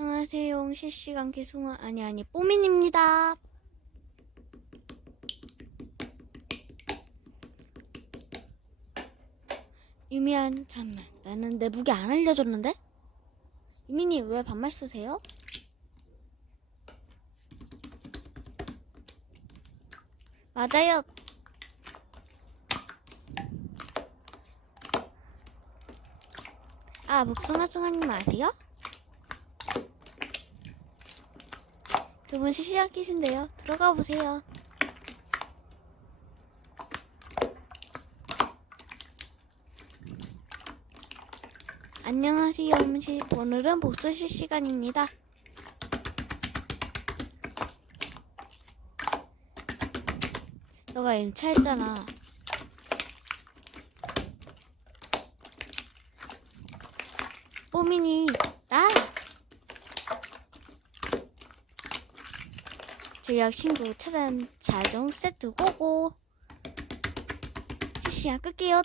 안녕하세요. 실시간 개송아 아니 아니 뽀민입니다. 유미안 잠만 나는 내 무게 안 알려줬는데? 유민님 왜 반말 쓰세요? 맞아요. 아 목숭아숭아님 아세요? 그분 실시간 키신데요. 들어가 보세요. 안녕하세요. 오늘은 복수 실 시간입니다. 너가 임차했잖아. 뽀민이 나 제약 신고 차단 자동 세트 고고 실시간 끌게요.